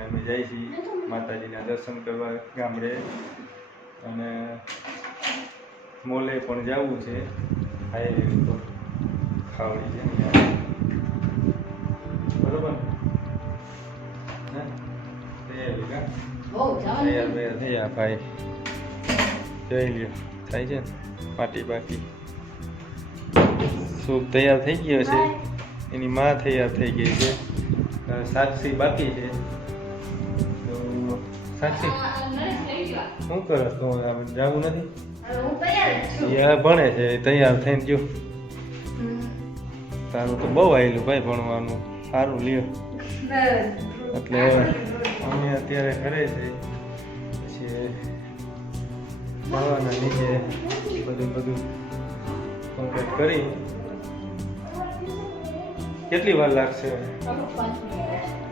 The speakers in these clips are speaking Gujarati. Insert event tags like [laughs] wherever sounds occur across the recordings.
અને અમે જાય છીએ માતાજીના દર્શન કરવા ગામડે. અને મોલે પણ જવું છે. હાઈવે ઉપર. ખાવડી છે બરોબર? ને થયા ભાઈ. જોઈ લ્યો. થાય છે ને? પાટી બાકી સૂપ તૈયાર થઈ ગયો છે. એની માં તૈયાર થઈ ગઈ છે. સાક્ષી બાકી છે. સાક્ષી શું કરે તો જવું નથી? આ ભણે છે તૈયાર થઈને જો તારું તો બહુ આવેલું ભાઈ ભણવાનું. સારું લ્યો. એટલે અમે અત્યારે ઘરે છે. પછી દવાના નીચે બધું બધું કમ્પ્લીટ કરી. કેટલી વાર લાગશે?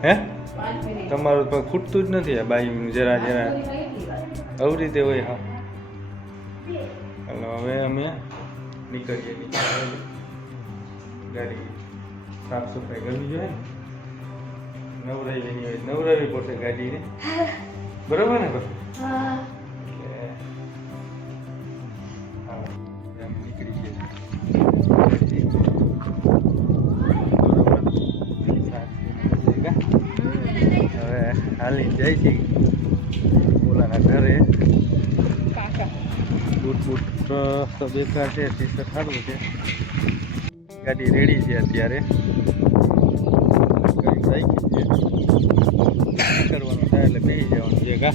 હે? તમારું પણ ખૂટતું જ નથી આ બાયું જરા જરા. આવી રીતે હોય, હા. ચાલો હવે અમે નીકળીએ નીચે ગાડી. સાફ સફાઈ કરવી જોઈએ ને? નવરાઈ લેવી હોય નવરાવી પડશે ગાડીને. બરોબર ને પછી હાલી જાય છે ઓલાના ઘરે બૂટ બૂટ. તો બેકાર છે ટી શર્ટ સારું છે. ગાડી રેડી છે અત્યારે. જાય છે? કરવાનું થાય એટલે બે જવાનું છે કા?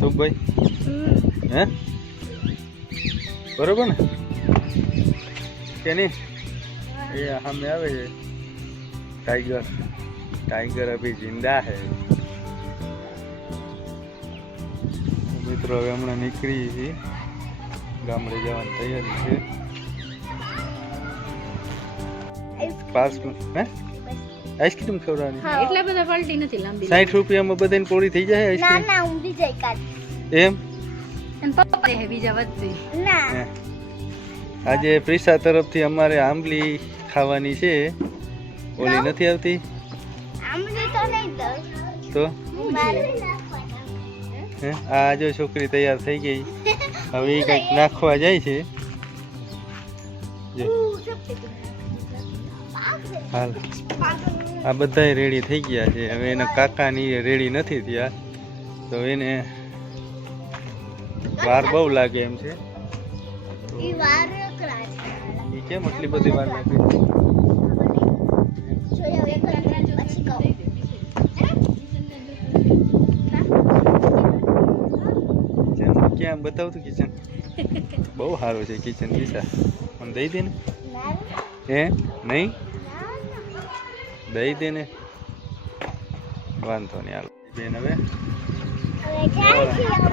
શુભભાઈ. હે? બરોબર ને? કે નહીં? એ સામે આવે છે. ટાઈગર ટાઈગર અભી જિંદા હૈ. મિત્રો હવે હમણાં નીકળી છીએ. ગામડે જવાની તૈયારી છે. પાસ હે? આઈસ્ક્રીમ ખવડાવવાની? એટલા બધા પલટી નથી લાંબી. સાઠ રૂપિયામાં બધાને પૂરી થઈ જાય આઈસ્ક્રીમ? ના ના ઊંધી જાય કાલ. એમ? અને પપ્પા હે બીજા વધતી ના. આજે પ્રિસા તરફથી અમારે આંબલી ખાવાની છે. ઓલી નથી આવતી? આમલી તો નહીં આ જો છોકરી તૈયાર થઈ ગઈ. હવે કંઈક નાખવા જાય છે. હાલ. આ બધાય રેડી થઈ ગયા છે. હવે એના કાકાની રેડી નથી થયા. તો એને વાર બહુ લાગે એમ છે. કેમ આટલી બધી વાર લાગે જોઈએ હવે એકલા પછી કહું બતાવતું કિચન બહુ સારું છે કિચન દિશા. મને દઈ દે ને. હે? નહીં? દઈ દે ને. વાંધો નહીં હાલો. બેન હવે.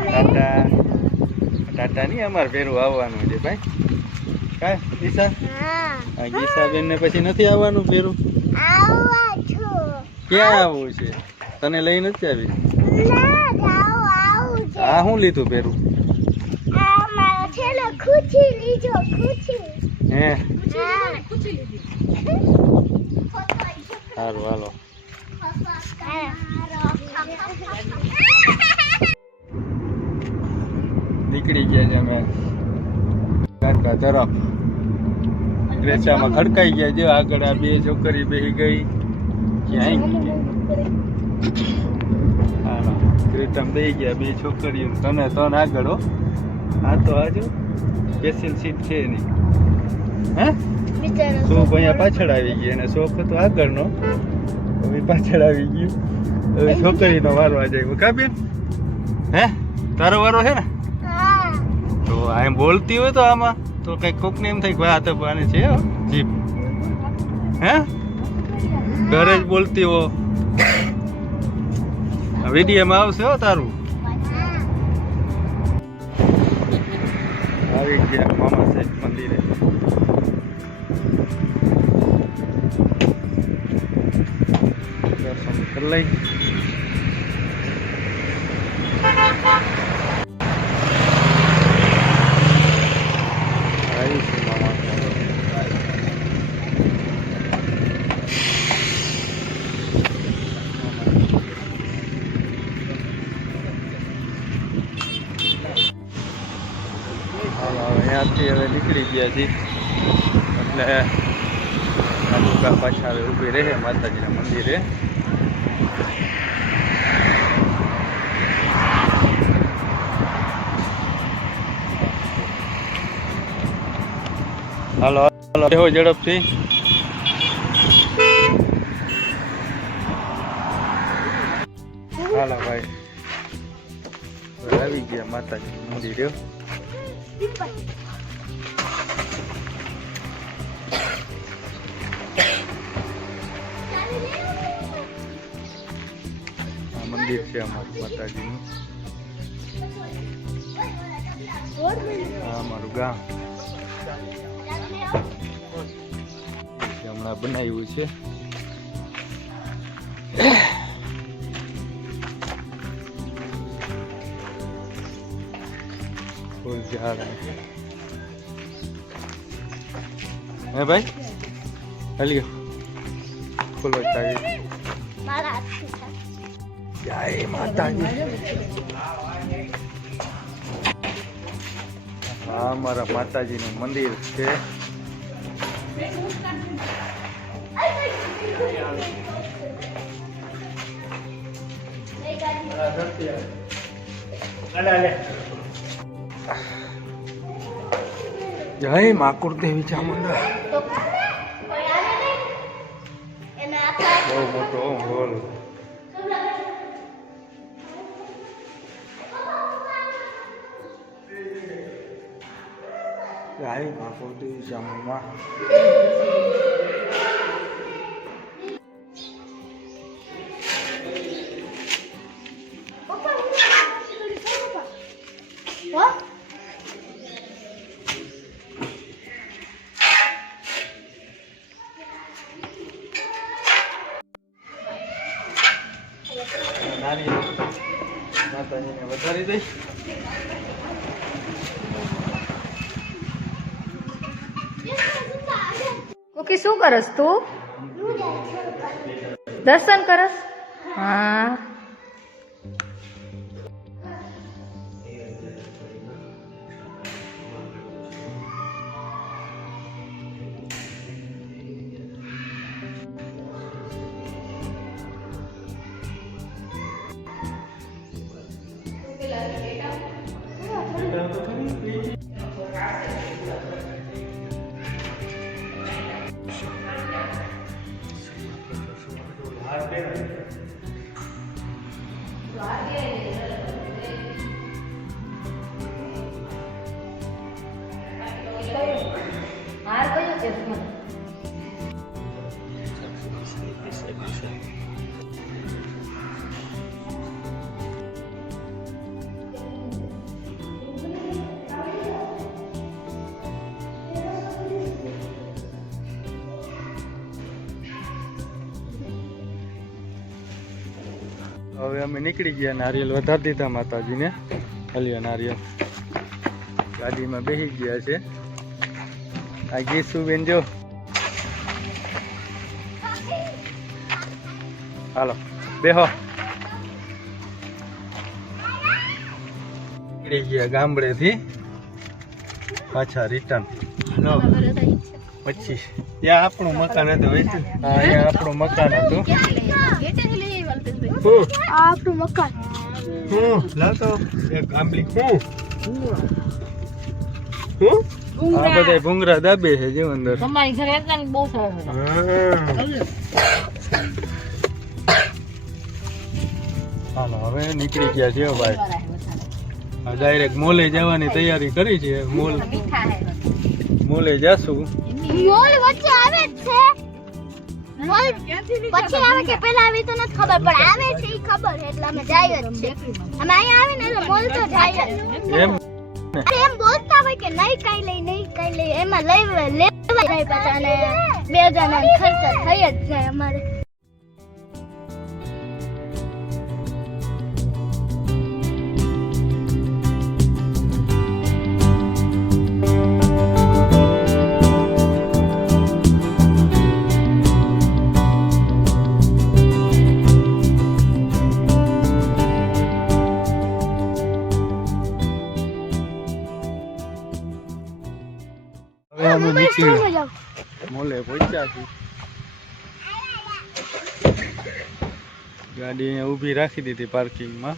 ટાટા. ટાટા નહીં અમારે ભેરું આવવાનું છે ભાઈ? કાંઈ? દિશા? હા ગીસા બેન ને પછી નથી આવવાનું પહેરું ક્યાં આવવું છે? તને લઈ નથી આવી? હા શું લીધું મારો લીજો હે? સારું હાલો. નીકળી ગયા છે અમે. દ્વારકા તરફ. રેચામાં ખડકાઈ ગયા જો આગળ આ બે છોકરી બેહી ગઈ. ક્યાંય? ક્રેટમ દઈ ગયા બે છોકરીઓ. તને તન આગળ હો. હા તો આજો બેસીન સીટ છે એની? હે? અહીંયા પાછળ આવી ગઈ અને શોપ હતો આગળનો. હવે પાછળ આવી ગયું. હવે છોકરીનો વારો આજે આવ્યો. કા હે? તારો વારો છે ને? તો આ બોલતી હોય તો આમાં. તો કઈ કોક ને એમ થાય ભાઈ આ તો છે જીપ હે? ઘરે જ બોલતી હો. વિડીયોમાં આવશે હો તારું. નીકળી ગયા છીએ. એટલે દુકા પાછા હવે ઊભી રહે માતાજીના મંદિરે. હાલો હાલો. કેવો ઝડપથી. હાલો ભાઈ. હવે આવી ગયા માતાજી મંદિરે. મંદિર છે અમારું માતાજીનું. અમારું ગામ. હમણાં બનાવ્યું છે. હે ભાઈ? હાલી ગયો. ખોલો મારા. જય માતાજી હા અમારા માતાજીનું મંદિર છે. જય માકુર દેવી ચામુંડા. આ બહુ મોટો હોલ. જય માકુર દેવી કોકી શું કરસ તું? દર્શન કરસ? હા. Soalnya. અમે નીકળી ગયા નારિયેલ વધારી દીધા માતાજીને. હલ્યો નારિયેલ ગાડીમાં બેસી ગયા છે. આ ગીસુબેન જો. હાલો, બેહો. નીકળી ગયા ગામડેથી. પાછા રિટર્ન પછી. ત્યાં આપણું મકાન હતું હા, અહીંયા આપણું મકાન હતું. હું આપણું મકાન હું. લાવતો એક આંબલી હું હું આ બધા ભૂંગરા દાબે છે જે અંદર તમારી ઘરે એકદમ બહુ સરસ હાલો હવે નીકળી ગયા છે ભાઈ ડાયરેક્ટ મોલે જવાની તૈયારી કરી છે મોલ મોલે જાશું. મોલ વચ્ચે આવે છે. પછી આવે કે પેલા આવી તો નથી ખબર પણ આવે છે એ ખબર એટલે અમે જાય જ છે અમે અહીંયા આવીને એટલે મોલ તો જાય જ. એમ અરે એમ બોલતા હોય કે નહીં કઈ લઈ નહીં કઈ લઈ એમાં લઈ લેવા જાય પાછા અને બે જણા ખર્ચ થઈ જ જાય અમારે. મોલે ગાડી ઊભી ઊભી રાખી દીધી પાર્કિંગમાં.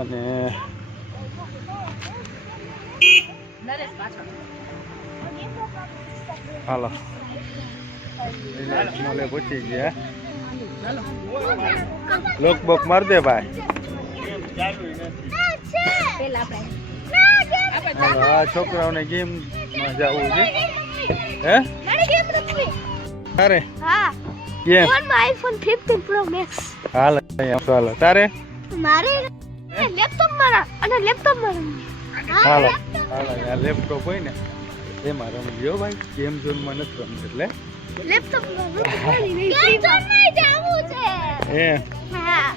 અને હાલો. મોલે પૂછી ગયા. લોક બોક માર દે ભાઈ. આ છોકરાઓને ગેમ મજા જવું છે. હે? ગેમ રમવી. હા. ગેમ આઈફોન 15 પ્રો મેક્સ હાલ અહીંયા ચાલો તારે? મારે લેપટોપ અને લેપટોપમાં રમવી. હાલો. હાલો આ લેપટોપ હોય ને એમાં રમજો ભાઈ. ગેમ ઝોનમાં નથી રમતો એટલે. લેપટોપમાં રમવી. ગેમ ઝોનમાં જાવું છે. એ હા.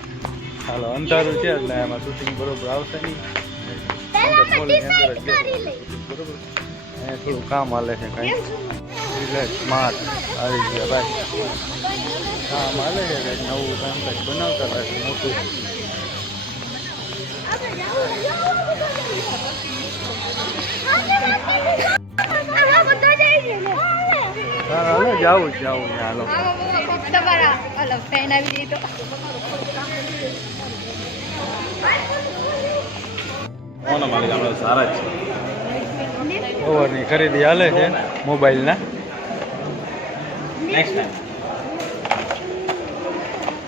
હાલો અંધારું છે એટલે એમાં શૂટિંગ બરોબર આવશે નહીં. પહેલા ડિસાઈડ કરી બરોબર. થોડું કામ હાલે છે કાંઈ. રિલેક્સ સ્માર્ટ આવી ગયા ભાઈ કામ હાલે છે કંઈક નવું કામ કંઈક બનાવતા લાગે મોટું. હાલો? જાવું જ જાવું છે હાલો. તમારા સારા ગઈ તો ઓવરની ખરીદી હાલે છે મોબાઈલના.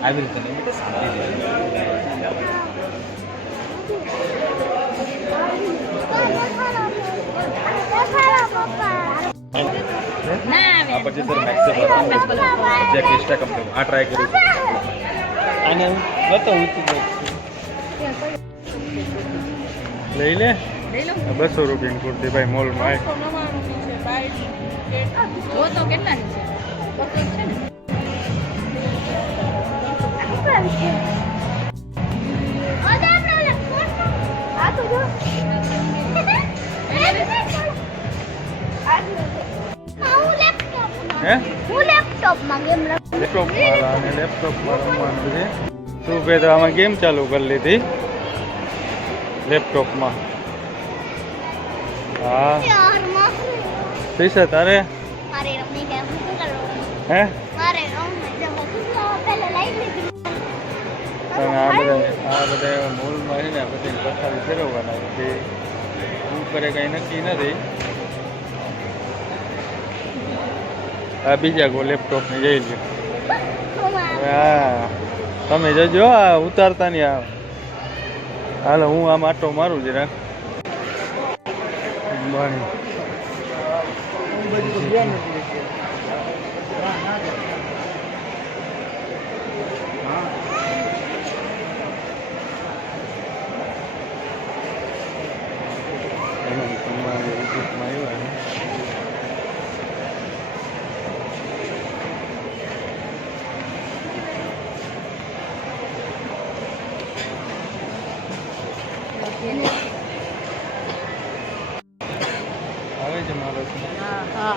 આવી રીતે આ પછી સર મેક્સ જે ક્રિસ્ટા કંપની આ ટ્રાય કર્યું છે. આને હું બતાવું લઈ લો. બસો રૂપિયાની કુર્તી ભાઈ મોલમાં જો તો કેટલાની છે? બસો છે ને? હે? હું લેપટોપમાં લેપટોપ લેપટોપમાં શું કે આમાં ગેમ ચાલુ કરી લીધી? લેપટોપમાં. હા. યાર મારે તારે હે પણ આ બધા આ બધા મોલમાં છે ને પછી પથારી ફેરવવાના છે. શું કરે કંઈ નક્કી નથી. આ બીજા ગો લેપટોપને જઈ લ્યો. હા તમે જજો આ ઉતારતા નહીં આ. હાલો હું આમ આટો મારું જરાક બાણી એમાં તમારે વિઝિટમાં આવ્યા ને આવે છે મારો હા હા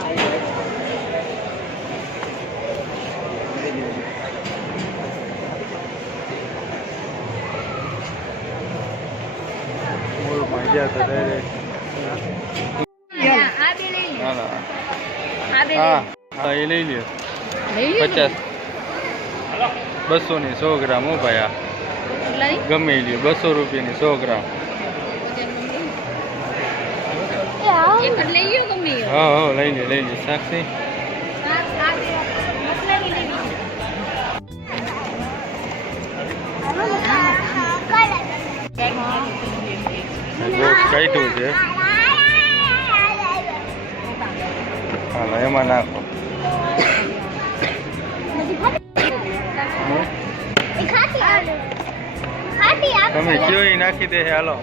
મોલમાં ગયા તો ડાયરેક્ટ આ બે લઈ લો હા હા એ લઈ લ્યો પચાસ બસો ની છે હાલો એમાં નાખો. તમે કયો એ નાખી દે હાલો.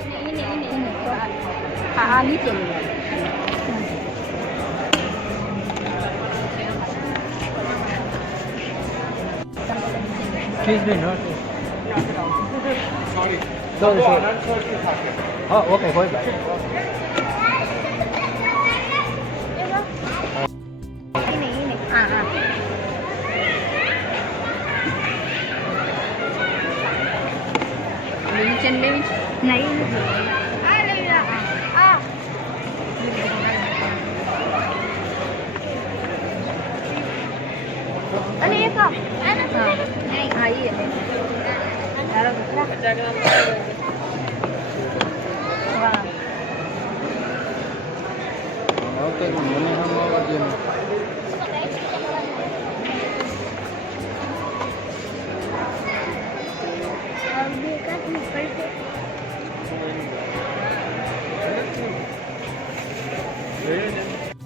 હા ઓકે કોઈ હા não na ilha. Ano ito? Ano ito? Ay. Ano ito? Ano ito?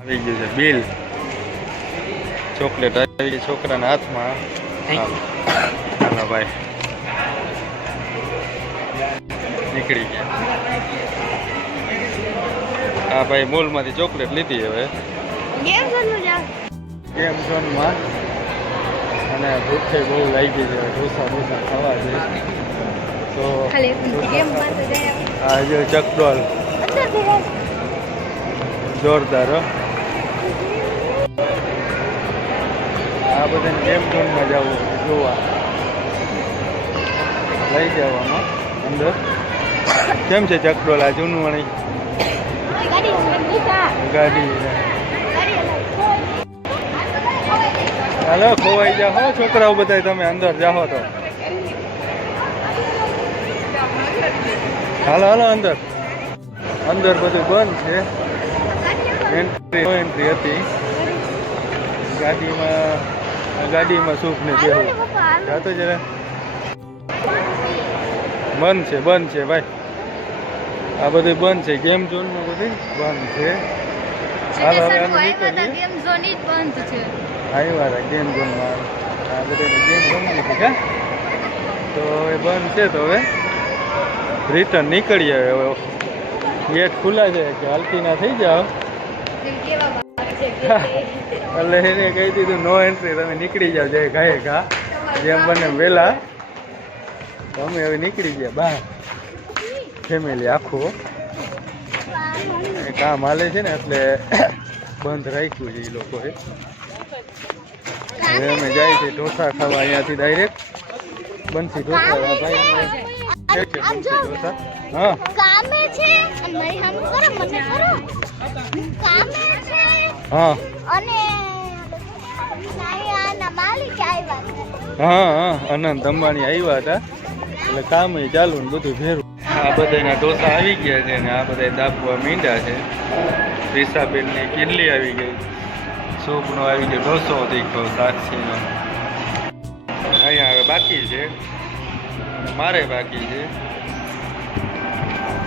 આ ગયું છે બિલ. ચોકલેટ આવી ગઈ છોકરાના હાથમાં. હાલો. ભાઈ. નીકળી ગયા. હા ભાઈ મોલમાંથી ચોકલેટ લીધી હવે. ગેમ ઝોનમાં અને ભૂખે બહુ લાગી છે ઢોસા ઢોસા ખાવા છે. તો આ જો ચકડોલ. જોરદાર હો. આ બધાને ગેમ ઝોનમાં જવું, જોવા. લઈ જવામાં અંદર. કેમ છે ચકડોલા, જૂનું વણી? ગાડી હાલો, ખોવાઈ જાઓ છોકરાઓ બધા તમે અંદર, જાઓ તો. હાલો હાલો, અંદર. અંદર બધું બંધ છે. એન્ટ્રી એન્ટ્રી હતી. ગાડીમાં ગાડીમાં સુખ ને બેહું. જાતો જરા. બંધ છે બંધ છે ભાઈ. આ બધું બંધ છે. ગેમ ઝોનમાં બધું બંધ છે. હાલો હવે અમે નીકળીએ. ગેમ ઝોન જ બંધ છે. ગેમ ઝોનમાં. આ બધાને ગેમ લીધી કા તો એ બંધ છે તો હવે રિટર્ન નીકળીએ હવે. ગેટ ખુલ્લા છે કે હાલતી ના થઈ જાઓ. [laughs] એટલે એને કહી દીધું નો એન્ટ્રી તમે નીકળી જાઓ જે ગાયે ઘા. જેમ બને વહેલા અમે હવે નીકળી ગયા બહાર. ફેમિલી આખું કામ હાલે છે ને એટલે બંધ રાખ્યું છે એ. લોકોએ હવે અમે જાય છે ઢોસા ખાવા અહીંયાથી ડાયરેક્ટ બનશી ઢોસા ભાઈ ઢોસા? હા. કામે છે? અને મારી સામે કરો મને કરો. કામે છે? હા. અને હા હા. અનંત અંબાણી આવ્યા હતા. એટલે કામ ચાલુ ને બધું ભેરું. આ બધાના ઢોસા આવી ગયા છે ને આ બધા દાબવા મીંડા છે. રીસાબેનની કિડલી આવી ગઈ. સૂપનો આવી ગયો ઢોસો તીખો સાક્ષીનો. અહીંયા હવે બાકી છે. મારે બાકી છે.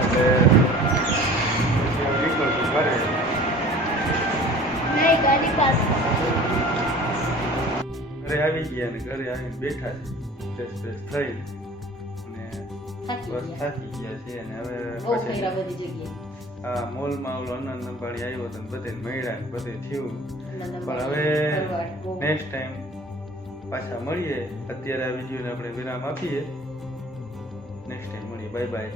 એટલે ઘરે નહીં ગાડી પાસે. ઘરે આવી ગયા ને ઘરે આવીને બેઠા છે. ફ્રેશ ફ્રેશ થઈ. અને બસ થાકી ગયા છે અને હવે પછી આ મોલમાં ઓલો અનંત અંબાણી આવ્યો તો બધે મળ્યા ને બધે થયું. પણ હવે નેક્સ્ટ ટાઈમ પાછા મળીએ. અત્યારે આ વિડીયોને આપણે વિરામ આપીએ. નેક્સ્ટ ટાઈમ મળીએ. Bye bye